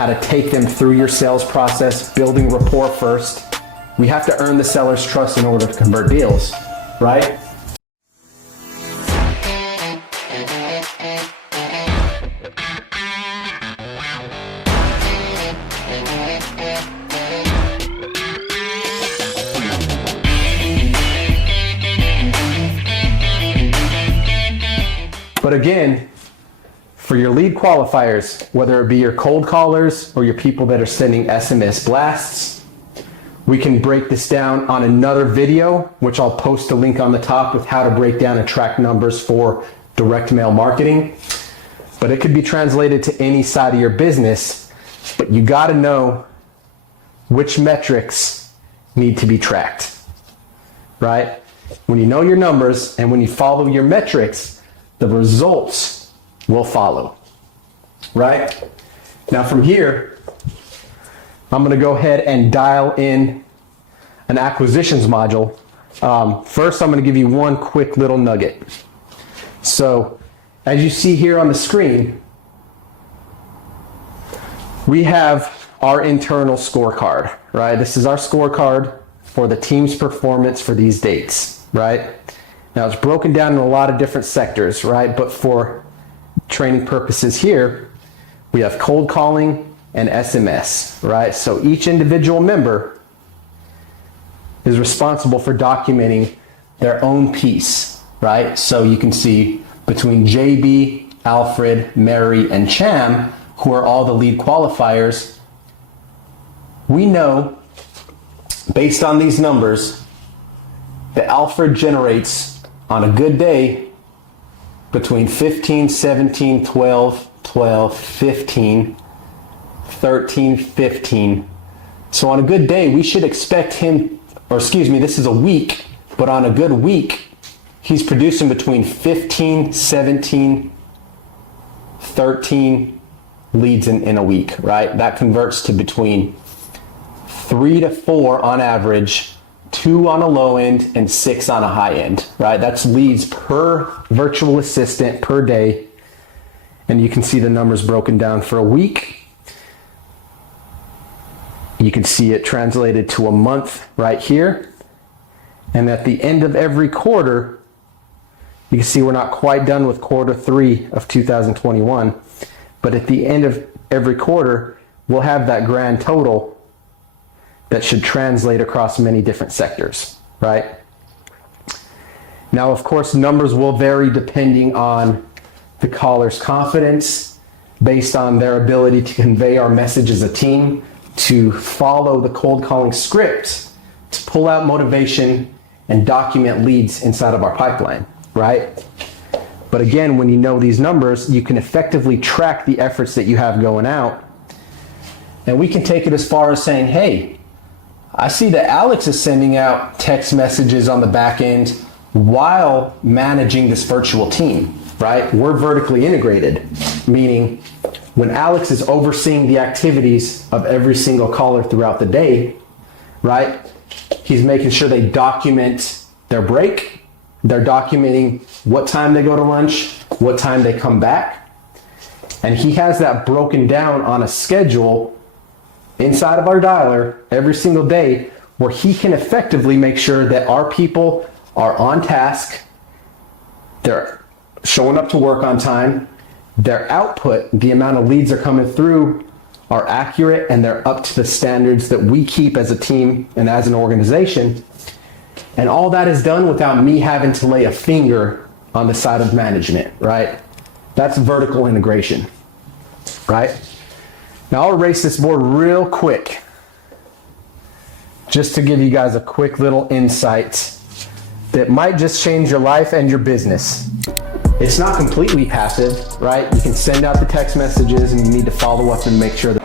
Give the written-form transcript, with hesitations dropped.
how to take them through your sales process, building rapport first. We have to earn the seller's trust in order to convert deals, right? But again, for your lead qualifiers, whether it be your cold callers or your people that are sending SMS blasts, we can break this down on another video, which I'll post a link on the top with how to break down and track numbers for direct mail marketing. But it could be translated to any side of your business, but you got to know which metrics need to be tracked, right? When you know your numbers and when you follow your metrics, the results will follow, right? Now from here, I'm gonna go ahead and dial in an acquisitions module. First, I'm gonna give you one quick little nugget. So as you see here on the screen, we have our internal scorecard, right? This is our scorecard for the team's performance for these dates, right? Now it's broken down in a lot of different sectors, right? But for training purposes here, we have cold calling and SMS, right? So each individual member is responsible for documenting their own piece, right? So you can see between JB, Alfred, Mary, and Cham, who are all the lead qualifiers, we know based on these numbers that Alfred generates on a good day between 15, 17, 12, 12, 15, 13, 15. So on a good day, we should expect him, or excuse me, this is a week, but on a good week, he's producing between 15, 17, 13 leads in a week, right? That converts to between 3 to 4 on average, 2 on a low end, and 6 on a high end, right? That's leads per virtual assistant per day. And you can see the numbers broken down for a week. You can see it translated to a month right here. And at the end of every quarter, you can see we're not quite done with quarter 3 of 2021, but at the end of every quarter, we'll have that grand total that should translate across many different sectors, right? Now, of course, numbers will vary depending on the caller's confidence, based on their ability to convey our message as a team, to follow the cold calling script, to pull out motivation and document leads inside of our pipeline, right? But again, when you know these numbers, you can effectively track the efforts that you have going out. And we can take it as far as saying, hey, I see that Alex is sending out text messages on the back end while managing this virtual team, right? We're vertically integrated, meaning when Alex is overseeing the activities of every single caller throughout the day, right? He's making sure they document their break. They're documenting what time they go to lunch, what time they come back. And he has that broken down on a schedule inside of our dialer every single day, where he can effectively make sure that our people are on task, they're showing up to work on time, their output, the amount of leads are coming through, are accurate, and they're up to the standards that we keep as a team and as an organization. And all that is done without me having to lay a finger on the side of management, right? That's vertical integration, right? Now I'll erase this board real quick, just to give you guys a quick little insight that might just change your life and your business. It's not completely passive, right? You can send out the text messages and you need to follow up and make sure that